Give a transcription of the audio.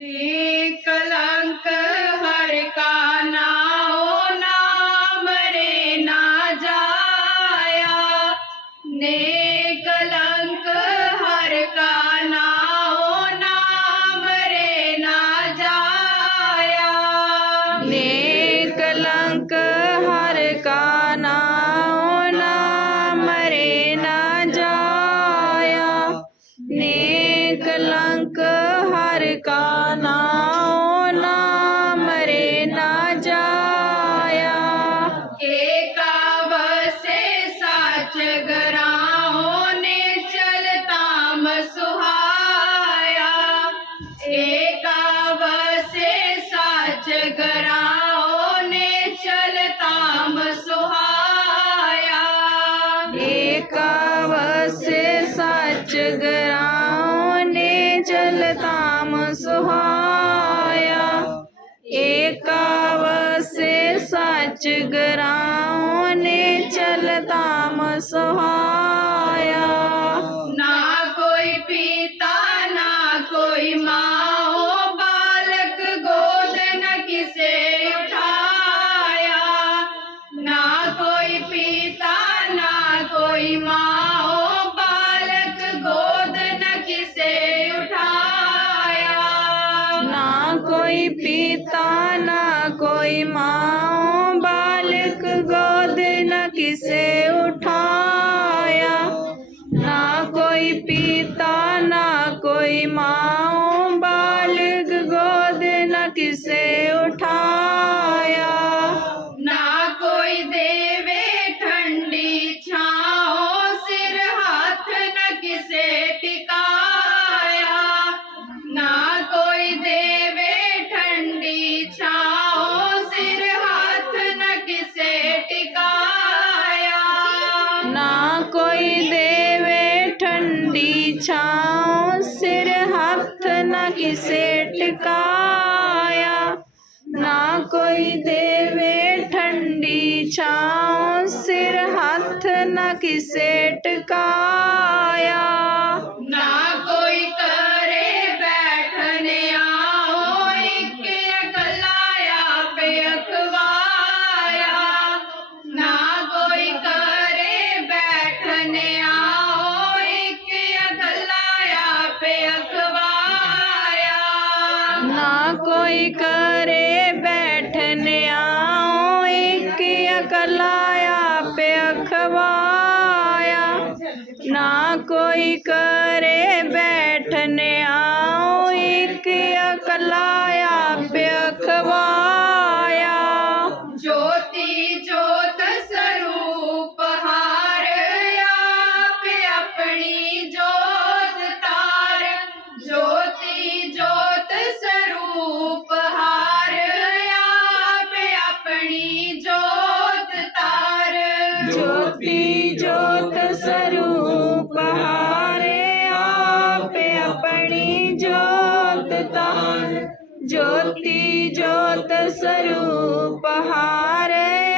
Sí, का नाम नाम रे ना जाया। साच गराओ ने चलताम सुहाया। एकावसे साच गराओ ने चलताम सुहाया। एकावसे साच गराओ ने एकावसे साच गराओ ने चलताम सुहाया। ना कोई पिता, ना कोई माओ, बालक गोद न किसे उठाया। ना कोई पिता, ना कोई माओ कोई पिता ना कोई माँ बालक गोद न किसे उठाया। ना कोई पिता ना कोई माँ बालक गोद न किसे कोई देवे ठंडी छाँव, सिर हाथ न किसे टिकाया। ना कोई देवे ठंडी छाँव, सिर हाथ न किसे टिकाया। ना ਬੰਨਿਆ ਓ ਇੱਕ ਅਗਲਾਇਆ ਪੇ ਅਖਵਾਇਆ। ਨਾ ਕੋਈ ਕਰੇ ਬੈਠਨਿਆ ਓ ਇੱਕ ਅਗਲਾਇਆ ਪੇ ਅਖਵਾਇਆ। ਨਾ ਕੋਈ ਕਰੇ ਬੈਠਨਿਆ ਓ ਇੱਕ ਅਗਲਾਇਆ ਜੋਤ ਸਰੂਪ ਹਾਰੇ।